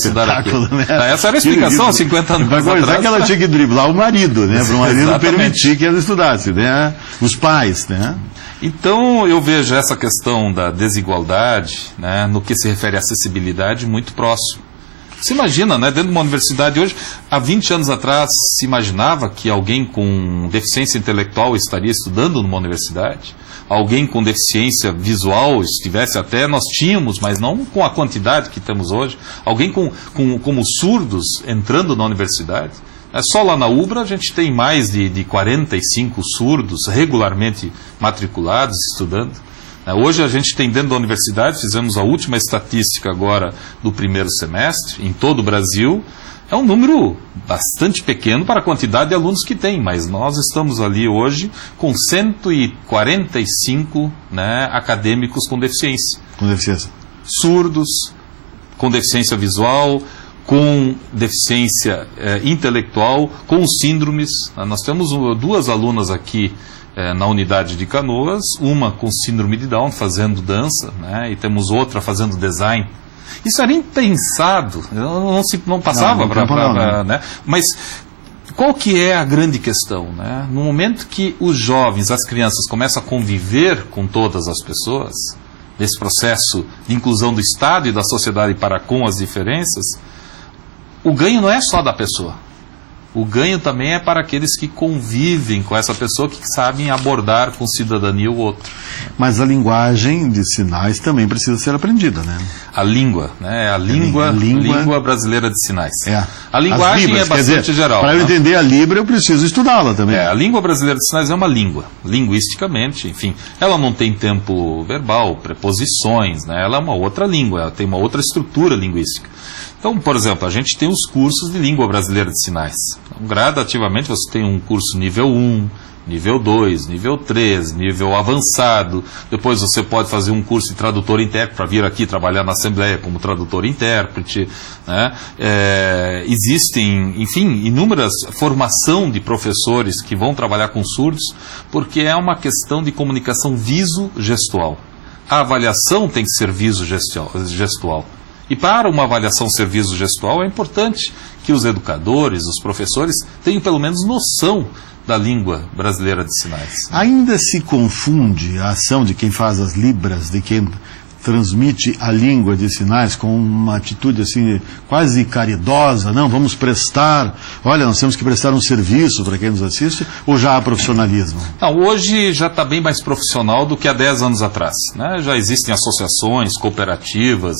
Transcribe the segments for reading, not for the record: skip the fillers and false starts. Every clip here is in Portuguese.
estudar aqui. Né? Essa era a explicação há 50 anos atrás. Só que ela tinha que driblar o marido, né? Para o marido permitir que ela estudasse, né? Os pais, né? Então, eu vejo essa questão da desigualdade, né, no que se refere à acessibilidade, muito próximo. Você imagina, né, dentro de uma universidade hoje, há 20 anos atrás, se imaginava que alguém com deficiência intelectual estaria estudando numa universidade? Alguém com deficiência visual estivesse até, nós tínhamos, mas não com a quantidade que temos hoje. Alguém como surdos entrando na universidade. Só lá na UBRA a gente tem mais de 45 surdos regularmente matriculados, estudando. Hoje a gente tem dentro da universidade, fizemos a última estatística agora do primeiro semestre, em todo o Brasil. É um número bastante pequeno para a quantidade de alunos que tem, mas nós estamos ali hoje com 145, né, acadêmicos com deficiência. Com deficiência. Surdos, com deficiência visual, com deficiência intelectual, com síndromes. Nós temos 2 alunas aqui na unidade de Canoas, uma com síndrome de Down fazendo dança, né, e temos outra fazendo design. Isso era impensado, não passava para... Né? Mas qual que é a grande questão? Né? No momento que os jovens, as crianças começam a conviver com todas as pessoas, nesse processo de inclusão do Estado e da sociedade para com as diferenças, o ganho não é só da pessoa. O ganho também é para aqueles que convivem com essa pessoa, que sabem abordar com cidadania o outro. Mas a linguagem de sinais também precisa ser aprendida, né? A língua, né? A língua brasileira de sinais. A linguagem libras, é bastante geral. Para eu entender a Libra, eu preciso estudá-la também. A língua brasileira de sinais é uma língua, linguisticamente, enfim. Ela não tem tempo verbal, preposições, né? Ela é uma outra língua, ela tem uma outra estrutura linguística. Então, por exemplo, a gente tem os cursos de língua brasileira de sinais. Então, gradativamente você tem um curso nível 1, nível 2, nível 3, nível avançado. Depois você pode fazer um curso de tradutor e intérprete para vir aqui trabalhar na Assembleia como tradutor e intérprete. Né? Existem, enfim, inúmeras formação de professores que vão trabalhar com surdos, porque é uma questão de comunicação viso-gestual. A avaliação tem que ser viso-gestual. E para uma avaliação serviço-gestual é importante que os educadores, os professores, tenham pelo menos noção da língua brasileira de sinais. Ainda se confunde a ação de quem faz as libras, de quem transmite a língua de sinais com uma atitude assim quase caridosa, não, vamos prestar, olha, nós temos que prestar um serviço para quem nos assiste, ou já há profissionalismo? Não, hoje já está bem mais profissional do que há 10 anos atrás, né? Já existem associações, cooperativas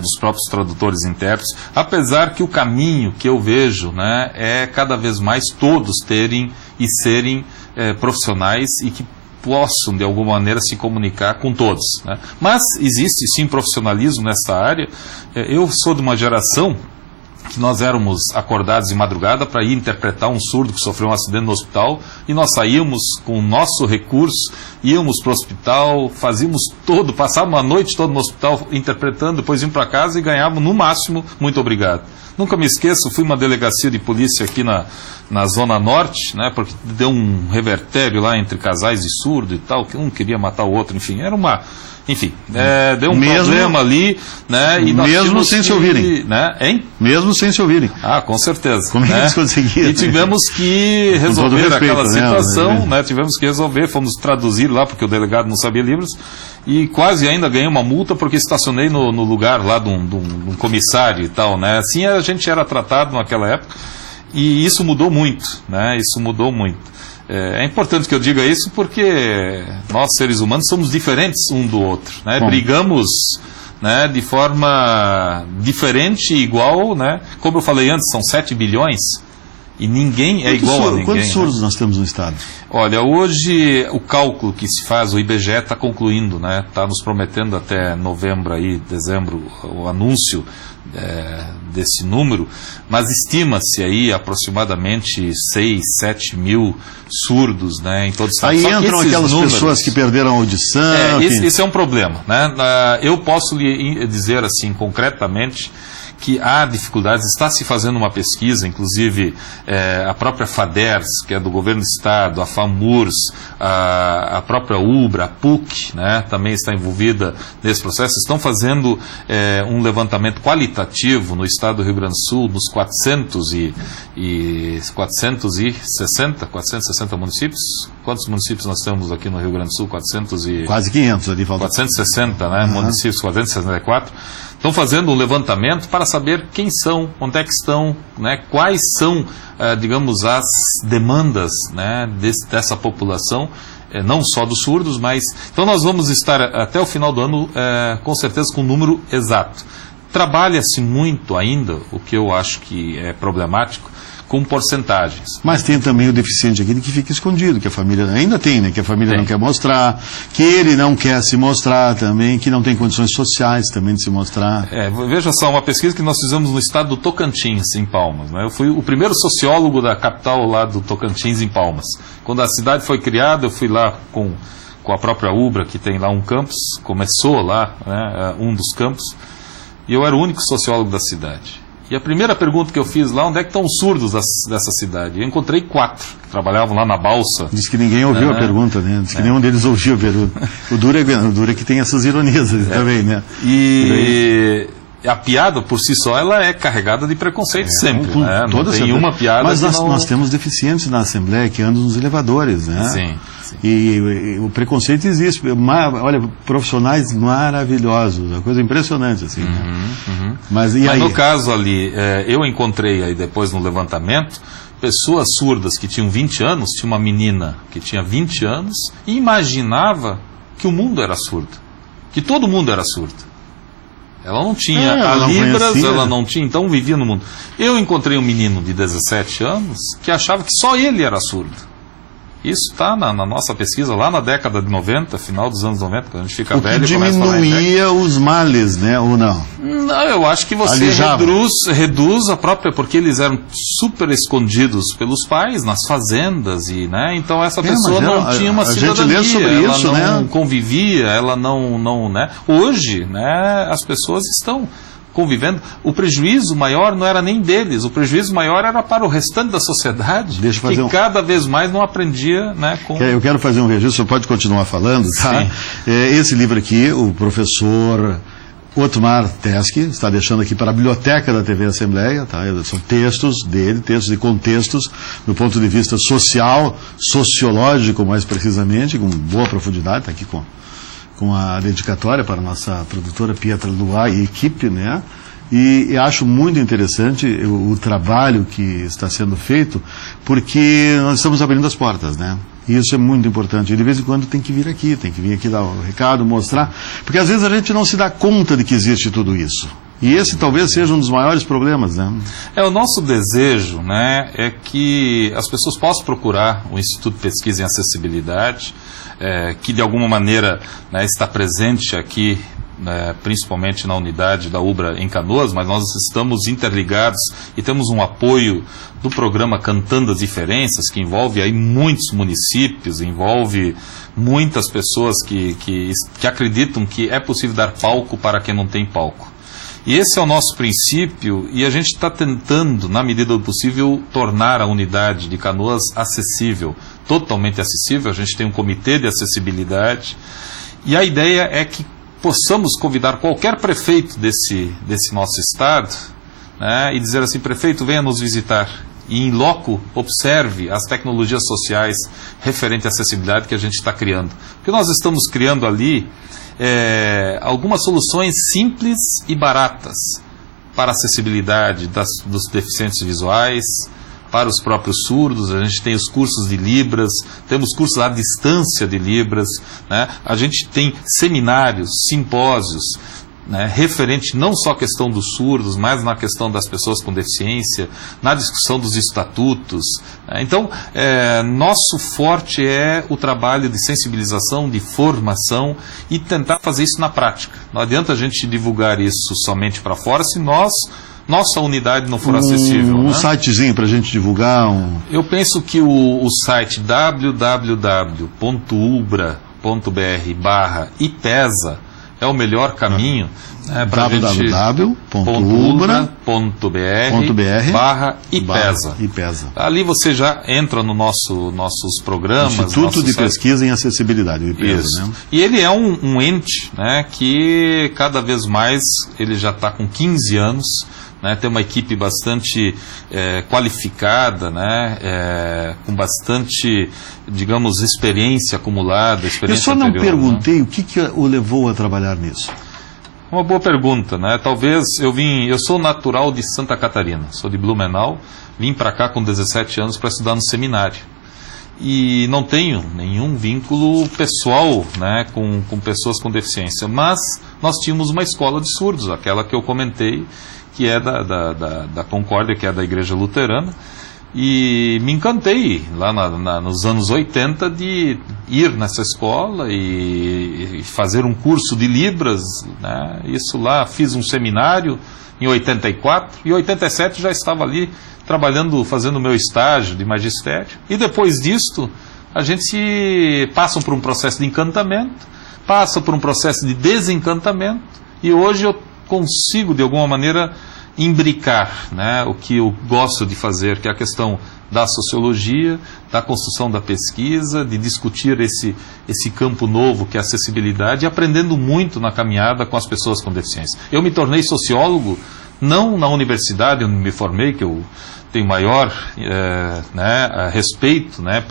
dos próprios tradutores e intérpretes, apesar que o caminho que eu vejo, né, é cada vez mais todos terem e serem profissionais e que possam, de alguma maneira, se comunicar com todos. Né? Mas existe, sim, profissionalismo nessa área. Eu sou de uma geração que nós éramos acordados de madrugada para ir interpretar um surdo que sofreu um acidente no hospital, e nós saímos com o nosso recurso, íamos para o hospital, passávamos a noite toda no hospital interpretando, depois íamos para casa e ganhávamos, no máximo, muito obrigado. Nunca me esqueço, fui uma delegacia de polícia aqui na Zona Norte, né, porque deu um revertério lá entre casais de surdo e tal, que um queria matar o outro, enfim, era uma... Enfim, deu um problema ali, né? E nós mesmo sem se ouvirem. Né? Hein? Mesmo sem se ouvirem. Ah, com certeza. Como é que eles conseguiram? E tivemos que resolver aquela situação, né? Tivemos que resolver, fomos traduzir lá, porque o delegado não sabia livros, e quase ainda ganhei uma multa porque estacionei no lugar lá de um comissário e tal, né? Assim a gente era tratado naquela época, e isso mudou muito, né? Isso mudou muito. É importante que eu diga isso porque nós, seres humanos, somos diferentes um do outro, né? Brigamos, né, de forma diferente e igual, né? Como eu falei antes, são 7 bilhões e ninguém é igual a ninguém. Quantos surdos, né, nós temos no Estado? Olha, hoje o cálculo que se faz, o IBGE está concluindo, né? Está nos prometendo até novembro, dezembro, o anúncio desse número, mas estima-se aí aproximadamente 6, 7 mil surdos, né, em todo o estado. Aí entram aquelas pessoas que perderam a audição. Esse é um problema, né? Eu posso lhe dizer assim concretamente que há dificuldades, está se fazendo uma pesquisa, inclusive a própria FADERS, que é do governo do estado, a FAMURS, a própria UBRA, a PUC, né, também está envolvida nesse processo, estão fazendo um levantamento qualitativo no estado do Rio Grande do Sul, nos 460 municípios. Quantos municípios nós temos aqui no Rio Grande do Sul? Quase 500 ali, falta. 460, né? Municípios, 464. Estão fazendo um levantamento para saber quem são, onde é que estão, né? Quais são, digamos, as demandas, né, dessa população, não só dos surdos, mas... Então nós vamos estar até o final do ano, com certeza, com um número exato. Trabalha-se muito ainda, o que eu acho que é problemático, com porcentagens. Mas tem também o deficiente aquele que fica escondido, que a família ainda tem, né? Que a família não quer mostrar, que ele não quer se mostrar também, que não tem condições sociais também de se mostrar. Veja só, uma pesquisa que nós fizemos no estado do Tocantins, em Palmas, né? Eu fui o primeiro sociólogo da capital lá do Tocantins, em Palmas. Quando a cidade foi criada, eu fui lá com a própria UBRA, que tem lá um campus, começou lá, né, um dos campos, e eu era o único sociólogo da cidade. E a primeira pergunta que eu fiz lá, onde é que estão os surdos dessa cidade? Eu encontrei 4, que trabalhavam lá na balsa. Diz que ninguém ouviu a pergunta, né? Diz que nenhum deles ouviu a pergunta. O duro é que tem essas ironias também, né? E a piada, por si só, ela é carregada de preconceito sempre, né? Não tem uma piada. Mas nós temos deficientes na Assembleia que andam nos elevadores, né? Sim. E o preconceito existe. Olha, profissionais maravilhosos, uma coisa impressionante, assim. Mas no caso ali, eu encontrei aí depois no levantamento pessoas surdas que tinham 20 anos, tinha uma menina que tinha 20 anos e imaginava que o mundo era surdo, que todo mundo era surdo. Ela não tinha Libras, ela não tinha, então vivia no mundo. Eu encontrei um menino de 17 anos que achava que só ele era surdo. Isso está na nossa pesquisa lá na década de 90, final dos anos 90, quando a gente fica velho e começa a falar. Diminuía os males, né, ou não? Não, eu acho que você reduz a própria, porque eles eram super escondidos pelos pais nas fazendas, e, né, então essa pessoa não tinha uma cidadania, a gente lê sobre isso, ela não convivia, ela não, né, hoje, né, as pessoas estão convivendo. O prejuízo maior não era nem deles, o prejuízo maior era para o restante da sociedade, que cada vez mais não aprendia, né, com... Eu quero fazer um registro, você pode continuar falando, tá? Esse livro aqui, o professor Otmar Teske está deixando aqui para a biblioteca da TV Assembleia, tá? São textos dele, textos e contextos do ponto de vista social, sociológico mais precisamente, com boa profundidade, está aqui com a dedicatória para a nossa produtora Pietra Luar e equipe, né? E acho muito interessante o trabalho que está sendo feito, porque nós estamos abrindo as portas, né? E isso é muito importante. E de vez em quando tem que vir aqui dar o recado, mostrar, porque às vezes a gente não se dá conta de que existe tudo isso. E esse talvez seja um dos maiores problemas, né? O nosso desejo, né, é que as pessoas possam procurar o Instituto de Pesquisa em Acessibilidade, que de alguma maneira, né, está presente aqui, principalmente na unidade da UBRA em Canoas, mas nós estamos interligados e temos um apoio do programa Cantando as Diferenças, que envolve aí muitos municípios, envolve muitas pessoas que acreditam que é possível dar palco para quem não tem palco. E esse é o nosso princípio, e a gente está tentando, na medida do possível, tornar a unidade de Canoas acessível, totalmente acessível. A gente tem um comitê de acessibilidade, e a ideia é que possamos convidar qualquer prefeito desse nosso estado, né, e dizer assim: prefeito, venha nos visitar, e em loco observe as tecnologias sociais referentes à acessibilidade que a gente está criando. Porque nós estamos criando ali algumas soluções simples e baratas para a acessibilidade dos deficientes visuais, para os próprios surdos. A gente tem os cursos de Libras, temos cursos à distância de Libras, né? A gente tem seminários, simpósios, né, referente não só à questão dos surdos, mas na questão das pessoas com deficiência, na discussão dos estatutos, né? Então, nosso forte é o trabalho de sensibilização, de formação, e tentar fazer isso na prática. Não adianta a gente divulgar isso somente para fora se nossa unidade não for acessível. Um sitezinho para a gente divulgar? Eu penso que o site www.ubra.br/IPESA é o melhor caminho, né, para www.ubra.br/IPESA. Ali você já entra no nossos programas. Instituto de Pesquisa em Acessibilidade, o IPESA. Né? E ele é um ente, né, que cada vez mais ele já está com 15 anos. Né, tem uma equipe bastante qualificada, né, com bastante, digamos, experiência acumulada, experiência anterior. Eu só não perguntei, né? O que o levou a trabalhar nisso? Uma boa pergunta, né? Talvez eu sou natural de Santa Catarina, sou de Blumenau, vim para cá com 17 anos para estudar no seminário. E não tenho nenhum vínculo pessoal, né, com pessoas com deficiência, mas nós tínhamos uma escola de surdos, aquela que eu comentei, que é da Concórdia, que é da Igreja Luterana, e me encantei lá nos anos 80 de ir nessa escola e fazer um curso de Libras, né? Isso lá, fiz um seminário em 84, e em 87 já estava ali trabalhando, fazendo o meu estágio de magistério, e depois disto a gente passa por um processo de encantamento, passa por um processo de desencantamento, e hoje eu consigo, de alguma maneira, imbricar, né, o que eu gosto de fazer, que é a questão da sociologia, da construção da pesquisa, de discutir esse campo novo que é a acessibilidade, e aprendendo muito na caminhada com as pessoas com deficiência. Eu me tornei sociólogo não na universidade onde me formei, que eu tenho maior respeito, né,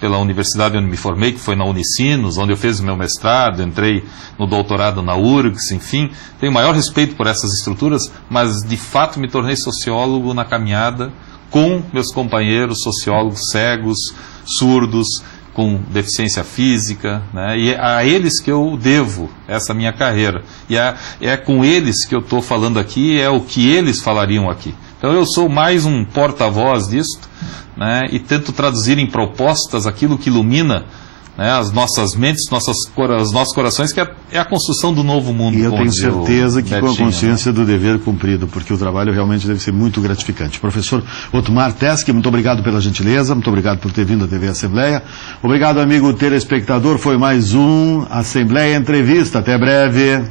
pela universidade onde me formei, que foi na Unicinos, onde eu fiz o meu mestrado, entrei no doutorado na URGS, enfim, tenho maior respeito por essas estruturas, mas de fato me tornei sociólogo na caminhada com meus companheiros sociólogos cegos, surdos, com deficiência física, né? E é a eles que eu devo essa minha carreira. E é com eles que eu estou falando aqui, é o que eles falariam aqui. Então eu sou mais um porta-voz disto, né? E tento traduzir em propostas aquilo que ilumina, né, as nossas mentes, os nossos corações, que é a construção do novo mundo. E eu tenho certeza que com a consciência, né, do dever cumprido, porque o trabalho realmente deve ser muito gratificante. Professor Otmar Teske, muito obrigado pela gentileza, muito obrigado por ter vindo à TV Assembleia. Obrigado, amigo telespectador, foi mais um Assembleia Entrevista. Até breve.